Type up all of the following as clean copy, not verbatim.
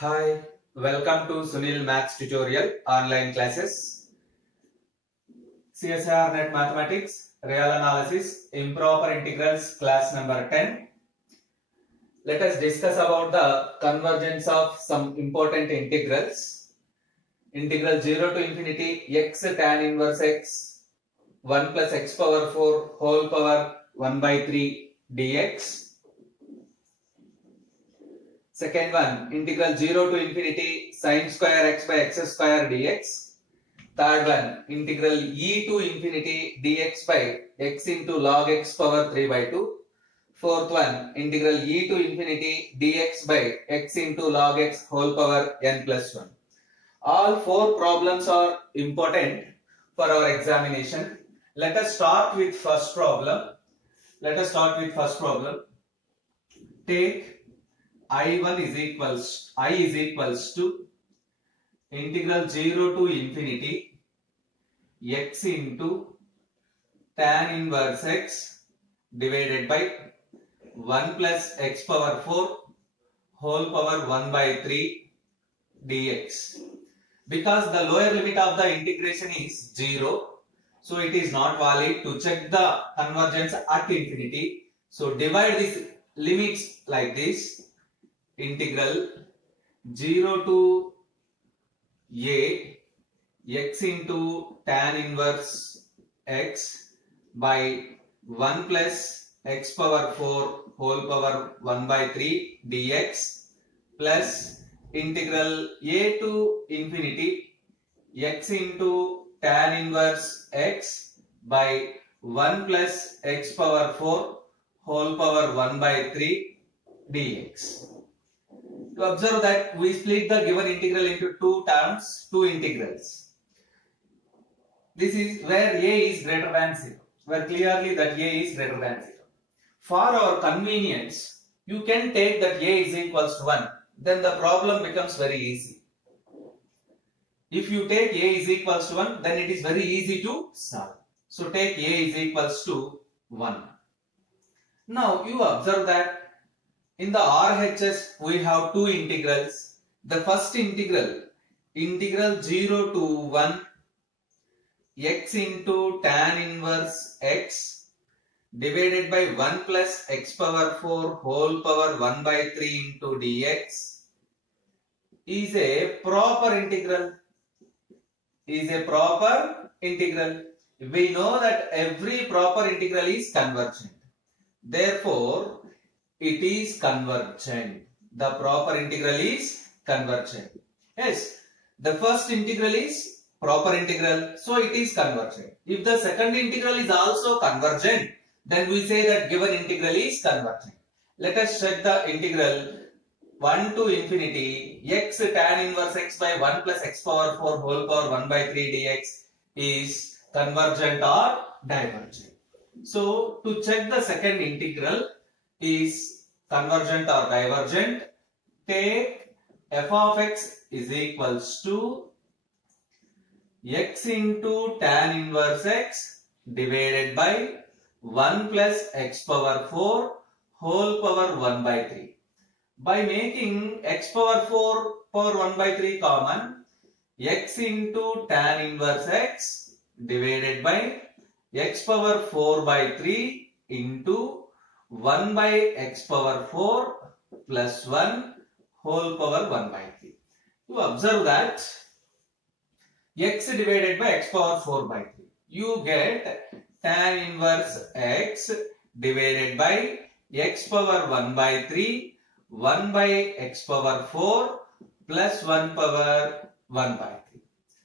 Hi, welcome to Sunil Maths tutorial online classes. CSIR Net Mathematics, Real Analysis, Improper Integrals, class number 10. Let us discuss about the convergence of some important integrals. Integral 0 to infinity x tan inverse x 1 plus x power 4 whole power 1 by 3 dx. Second one, integral 0 to infinity sin square x by x square dx. Third one, integral e to infinity dx by x into log x power 3 by 2. Fourth one, integral e to infinity dx by x into log x whole power n plus 1. All four problems are important for our examination. Let us start with first problem. Take I1 is equals to integral 0 to infinity x into tan inverse x divided by 1 plus x power 4 whole power 1 by 3 dx. Because the lower limit of the integration is 0, so it is not valid. To check the convergence at infinity, so divide these limits like this. Integral 0 to a x into tan inverse x by 1 plus x power 4 whole power 1 by 3 dx plus integral a to infinity x into tan inverse x by 1 plus x power 4 whole power 1 by 3 dx. To observe that we split the given integral into two integrals. This is where a is greater than 0, where clearly that a is greater than 0. For our convenience, you can take that a is equals to 1, then the problem becomes very easy. If you take a is equals to 1, then it is very easy to solve. So take a is equals to 1. Now you observe that in the RHS, we have two integrals. The first integral 0 to 1 x into tan inverse x divided by 1 plus x power 4 whole power 1 by 3 into dx is a proper integral. We know that every proper integral is convergent. Therefore, it is convergent. The proper integral is convergent. Yes, the first integral is proper integral, so it is convergent. If the second integral is also convergent, then we say that given integral is convergent. Let us check the integral 1 to infinity x tan inverse x by 1 plus x power 4 whole power 1 by 3 dx is convergent or divergent. So, to check the second integral is convergent or divergent, take f of x is equals to x into tan inverse x divided by 1 plus x power 4 whole power 1 by 3. By making x power 4 power 1 by 3 common, x into tan inverse x divided by x power 4 by 3 into 1 by x power 4 plus 1 whole power 1 by 3. You observe that x divided by x power 4 by 3. You get tan inverse x divided by x power 1 by 3 1 by x power 4 plus 1 power 1 by 3.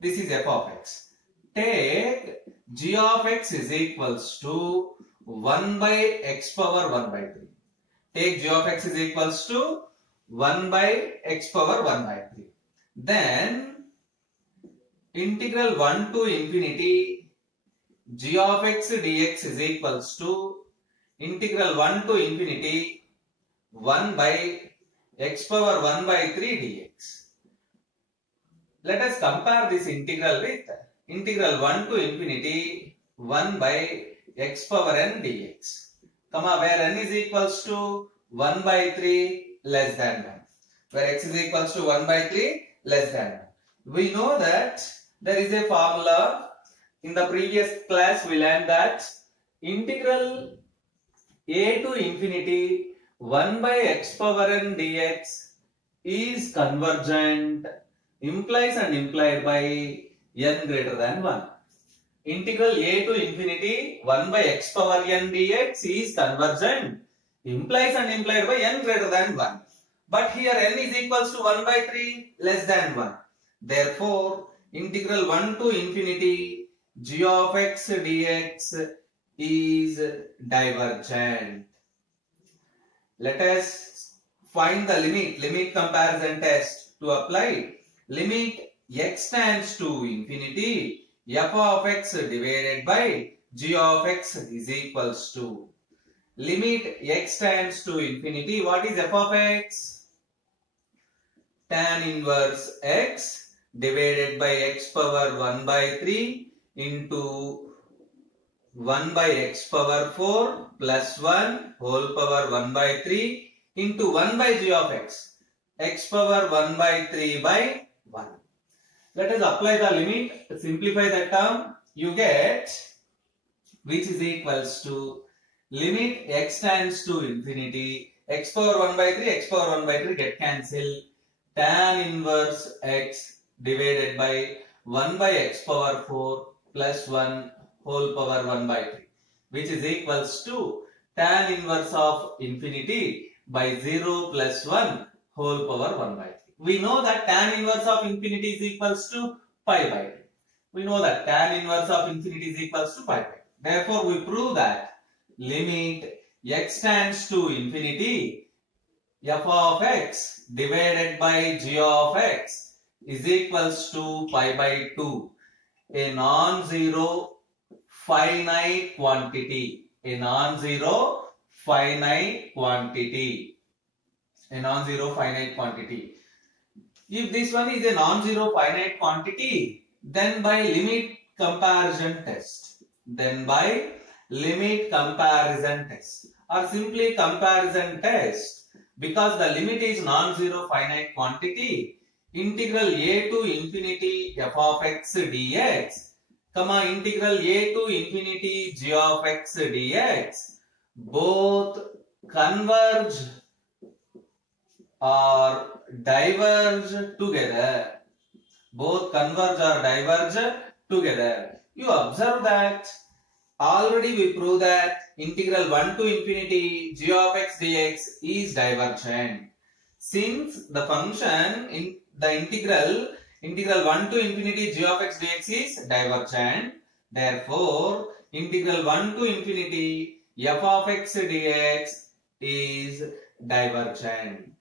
This is f of x. Take g of x is equals to 1 by x power 1 by 3. Take g of x is equals to 1 by x power 1 by 3. Then integral 1 to infinity g of x dx is equals to integral 1 to infinity 1 by x power 1 by 3 dx. Let us compare this integral with integral 1 to infinity 1 by x power n dx, where n is equals to 1 by 3 less than 1. where x is equals to 1 by 3 less than 1. We know that there is a formula. In the previous class we learned that integral a to infinity 1 by x power n dx is convergent, implies and implied by n greater than 1. Integral a to infinity 1 by x power n dx is convergent, implies and implied by n greater than 1. But here n is equals to 1 by 3 less than 1. Therefore, integral 1 to infinity g of x dx is divergent. Let us find the limit comparison test to apply. Limit x tends to infinity, f of x divided by g of x is equals to. Limit x tends to infinity. What is f of x? Tan inverse x divided by x power 1 by 3 into 1 by x power 4 plus 1 whole power 1 by 3 into 1 by g of x. X power 1 by 3 by 1. Let us apply the limit. Simplify the term. You get which is equals to limit x tends to infinity. X power 1 by 3, x power 1 by 3 get cancelled. Tan inverse x divided by 1 by x power 4 plus 1 whole power 1 by 3, which is equals to tan inverse of infinity by 0 plus 1 whole power 1 by 3. We know that tan inverse of infinity is equals to pi by 2. We know that tan inverse of infinity is equals to pi by 2. Therefore, we prove that limit x tends to infinity, f of x divided by g of x is equals to pi by 2. A non-zero finite quantity. A non-zero finite quantity. A non-zero finite quantity. If this one is a non-zero finite quantity, then by limit comparison test. Or simply comparison test. Because the limit is non-zero finite quantity, integral a to infinity f of x dx, integral a to infinity g of x dx, both converge or diverge together. Both converge or diverge together. You observe that already we proved that integral 1 to infinity g of x dx is divergent. Since the function in the integral 1 to infinity g of x dx is divergent, therefore integral 1 to infinity f of x dx is divergent.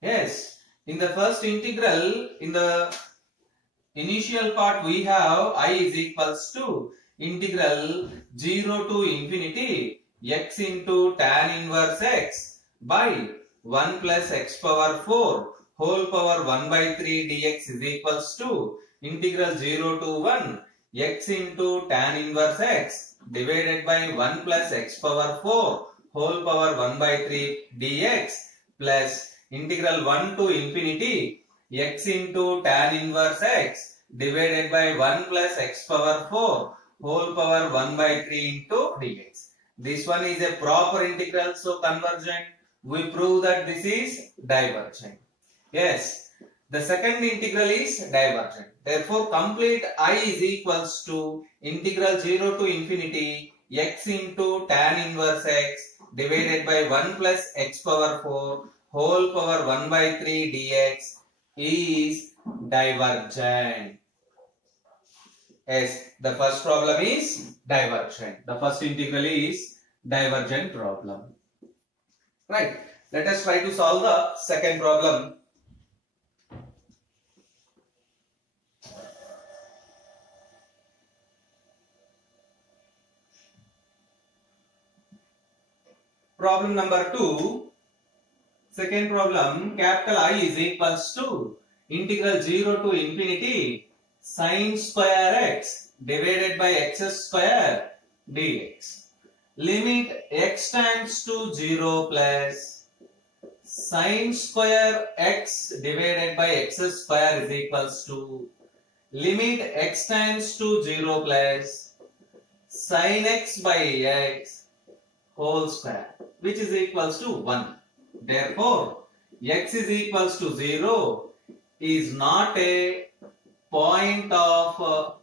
Yes, in the first integral, in the initial part we have I is equals to integral 0 to infinity x into tan inverse x by 1 plus x power 4 whole power 1 by 3 dx is equals to integral 0 to 1 x into tan inverse x divided by 1 plus x power 4 whole power 1 by 3 dx plus integral 1 to infinity x into tan inverse x divided by 1 plus x power 4 whole power 1 by 3 into dx. This one is a proper integral, so convergent. We prove that this is divergent. Yes, the second integral is divergent. Therefore, complete I is equals to integral 0 to infinity x into tan inverse x divided by 1 plus x power 4 whole power 1 by 3 dx is divergent. Yes, the first problem is divergent. The first integral is divergent problem. Right. Let us try to solve the second problem. Problem number 2. Second problem, capital I is equals to integral 0 to infinity sin square x divided by x square dx. Limit x tends to 0 plus sin square x divided by x square is equals to limit x tends to 0 plus sin x by x whole square, which is equals to 1. Therefore, x is equals to 0 is not a point of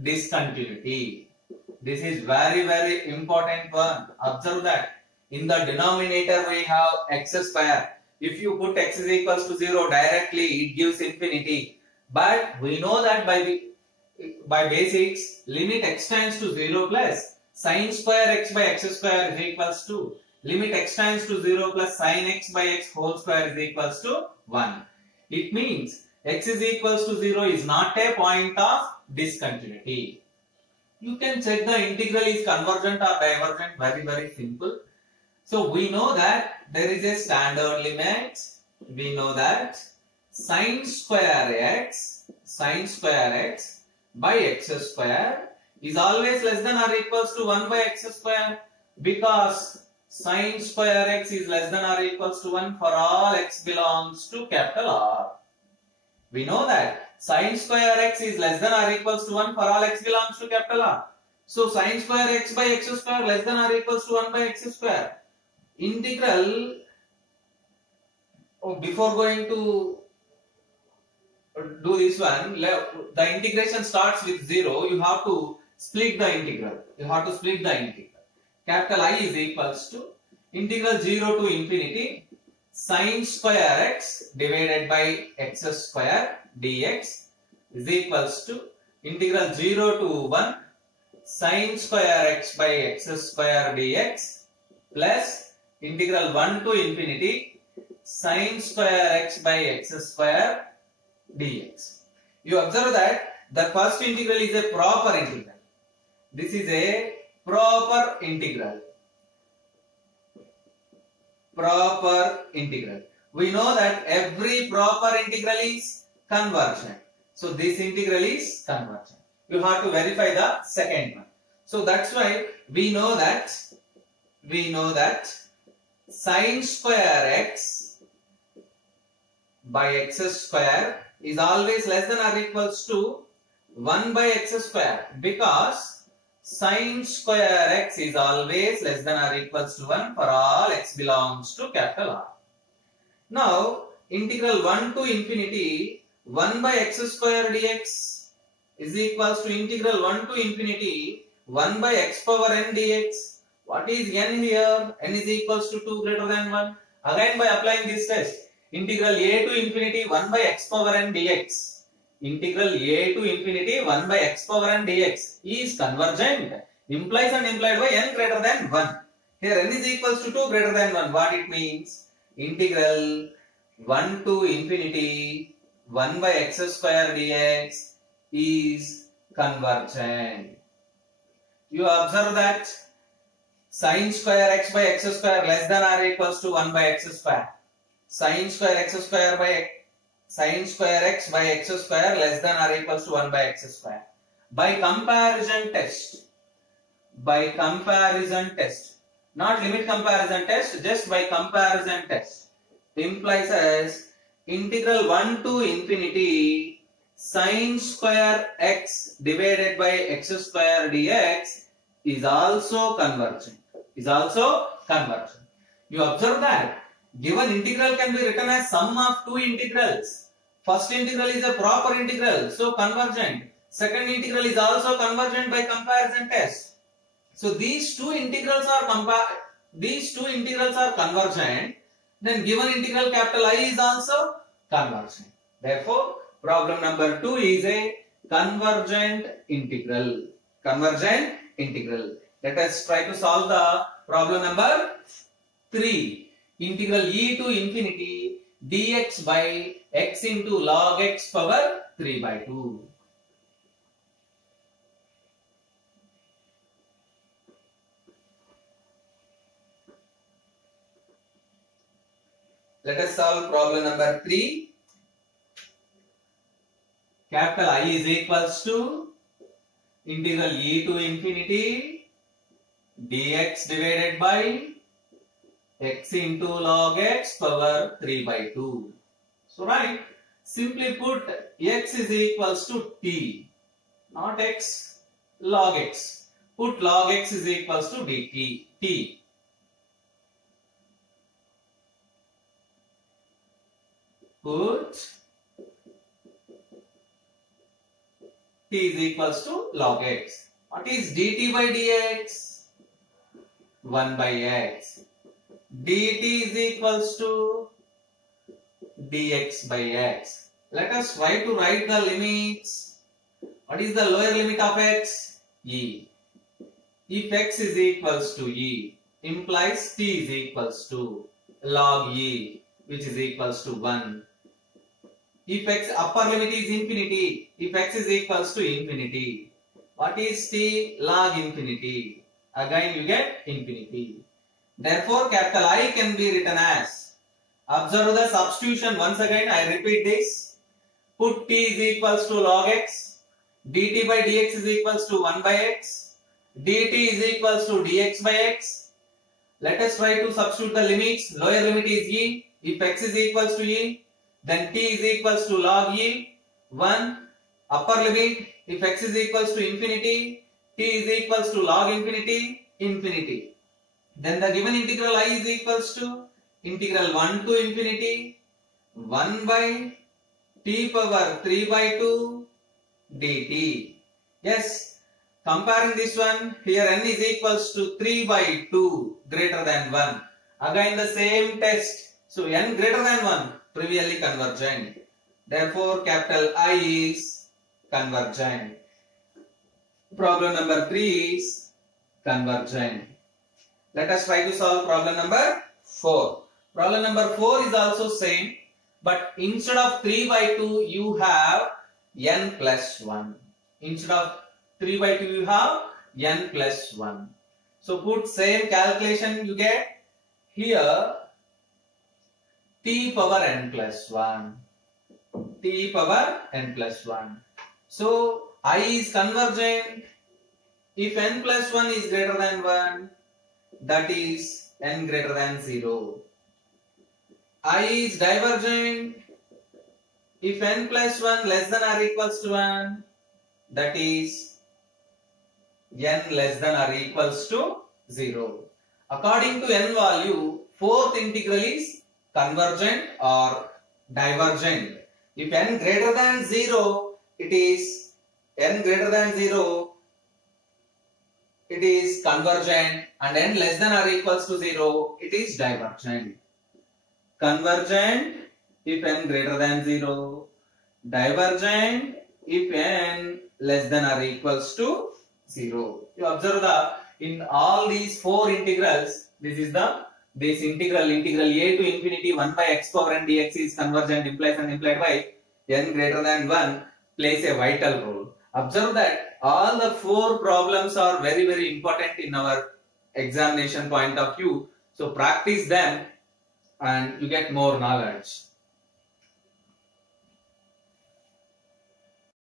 discontinuity. This is very important one. Observe that in the denominator we have x square. If you put x is equals to 0 directly, it gives infinity. But we know that by basics, limit x tends to 0 plus sin square x by x square is equals to limit x tends to 0 plus sin x by x whole square is equals to 1. It means x is equals to 0 is not a point of discontinuity. You can check the integral is convergent or divergent, very simple. So we know that there is a standard limit. We know that sin square x by x square is always less than or equals to 1 by x square, because sin square x is less than or equals to 1 for all x belongs to capital R. We know that sin square x is less than or equals to 1 for all x belongs to capital R. So sin square x by x square less than or equals to 1 by x square. Integral, before going to do this one, the integration starts with 0. You have to split the integral. Capital I is equals to integral 0 to infinity sin square x divided by x square dx is equals to integral 0 to 1 sin square x by x square dx plus integral 1 to infinity sin square x by x square dx. You observe that the first integral is a proper integral. This is a proper integral. We know that every proper integral is convergent. So this integral is convergent. You have to verify the second one. So that's why we know that sin square x by x square is always less than or equals to 1 by x square, because sin square x is always less than or equals to 1 for all x belongs to capital R. Now integral 1 to infinity 1 by x square dx is equals to integral 1 to infinity 1 by x power n dx. What is n here? N is equals to 2 greater than 1. Again by applying this test, integral a to infinity 1 by x power n dx. Integral a to infinity 1 by x power n dx is convergent. Implies and implied by n greater than 1. Here n is equals to 2 greater than 1. What it means? Integral 1 to infinity 1 by x square dx is convergent. You observe that sin square x by x square less than or equals to 1 by x square. Sin square x by x square less than or equals to 1 by x square. By comparison test, not limit comparison test, just by comparison test, implies as integral 1 to infinity sin square x divided by x square dx is also convergent. You observe that given integral can be written as sum of two integrals. First integral is a proper integral, so convergent. Second integral is also convergent by comparison test. So these two integrals are convergent. Then given integral capital I is also convergent. Therefore, problem number 2 is a convergent integral. Let us try to solve the problem number 3. Integral e to infinity dx by x into log x power 3 by 2. Let us solve problem number 3. Capital I is equals to integral e to infinity dx divided by x into log x power 3 by 2. So right, simply put x is equals to t, not x, log x. Put log x is equals to dt, t. Put t is equals to log x. What is dt by dx? 1 by x. dt is equals to dx by x. Let us try to write the limits. What is the lower limit of x? E. If x is equals to e, implies t is equals to log e, which is equals to 1. If x upper limit is infinity, if x is equals to infinity, what is t? Log infinity. Again you get infinity. Therefore capital I can be written as, observe the substitution once again, I repeat this. Put t is equals to log x, dt by dx is equals to 1 by x, dt is equals to dx by x. Let us try to substitute the limits. Lower limit is e. If x is equals to e, then t is equals to log e 1. Upper limit, if x is equals to infinity, t is equals to log infinity, infinity. Then the given integral I is equals to integral 1 to infinity 1 by t power 3 by 2 dt. Yes, comparing this one, here n is equals to 3 by 2 greater than 1. Again the same test. So n greater than 1, trivially convergent. Therefore capital I is convergent. Problem number 3 is convergent. Let us try to solve problem number 4. Problem number 4 is also same, but instead of 3 by 2 you have n plus 1. Instead of 3 by 2 you have n plus 1. So put same calculation you get here t power n plus 1. T power n plus 1. So I is convergent if n plus 1 is greater than 1, that is n greater than 0. I is divergent if n plus 1 less than or equals to 1, that is n less than or equals to 0. According to n value, fourth integral is convergent or divergent. If n greater than 0, it is n greater than 0, it is convergent, and n less than or equals to 0, it is divergent. Convergent if n greater than 0, divergent if n less than or equals to 0. You observe that in all these four integrals, this integral a to infinity 1 by x power n dx is convergent, implies and implied by n greater than 1 plays a vital role. Observe that all the four problems are very, very important in our examination point of view. So practice them and you get more knowledge.